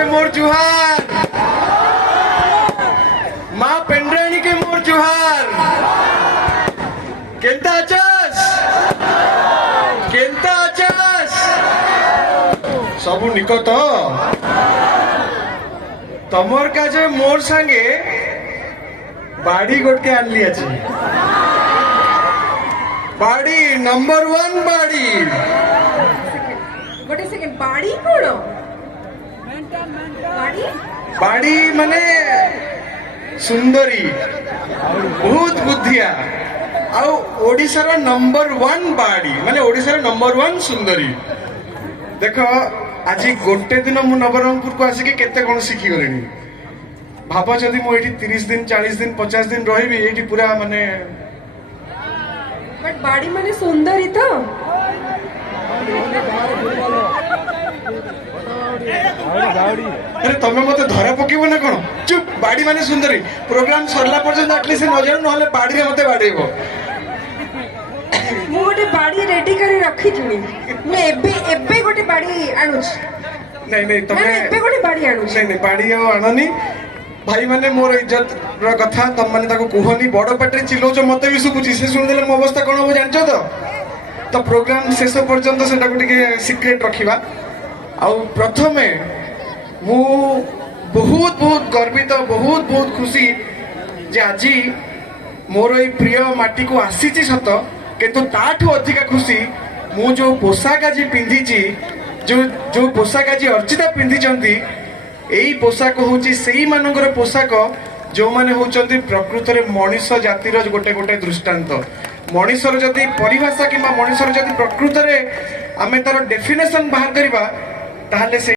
के मोर जुहार, माँ पेंड्राणी के मोर जुहार। केंता आचास, केंता आचास, सबू निकट तमर का जे मोर संगे बाड़ी गोटे आनली अच्छी, बाड़ी नंबर 1 बाड़ी। गोटे सेकेंड बाड़ी कोण बाड़ी बाड़ी माने सुंदरी, बहुत बुद्धिया आउ ओडिशार नंबर 1 बाड़ी माने ओडिशार नंबर 1 सुंदरी। देख आज गोटे दिन मु नवरंगपुर को आसिक केते कौन शिखी गलिनी। भाव जदि मुझे 30 दिन 40 दिन 50 दिन रही ये पूरा माने बट बाड़ी माने सुंदरी तो अरे तमे मते धरा पकेबो ना कोन। चुप, बाड़ी माने सुंदरी। प्रोग्राम सरला पर्यंत एटलीस्ट न जान नहले बाड़ी रे मते बाड़ेबो। मु गोटे बाड़ी रेडी करी रखी छुनी। मैं एबे एबे गोटे बाड़ी आणुछ। नहीं नहीं तमे एबे गोटे बाड़ी आणुछ। नहीं नहीं बाड़ी आ आणनी। भाई माने मोर इज्जत र कथा तम माने ताको कुहनी बड़ पाटे चिल्लोच मते भी सुबुची से सुन देले मो अवस्था कोन हो जानछो तो प्रोग्राम शेष पर्यंत सेटा को टिके सीक्रेट रखिबा। आ प्रथमे मु बहुत बहुत गर्वित बहुत बहुत खुशी जे आज मोर ये प्रिय माटी को आसीची सत किंतु ताठू अधिका खुशी मु जो पोशाक आज पिंधिची जो पोशाक आज अर्चिता पिंधिचंती यही पोशाक होची सेही मानकर पोशाक जो माने होचंती प्रकृत रे मनुष्य जातिर गोटे गोटे दृष्टांत। मनुष्यर जदि परिभाषा कि मनुष्यर जदि प्रकृत रे आमे तार डेफिनेशन बाहर करबा ताहले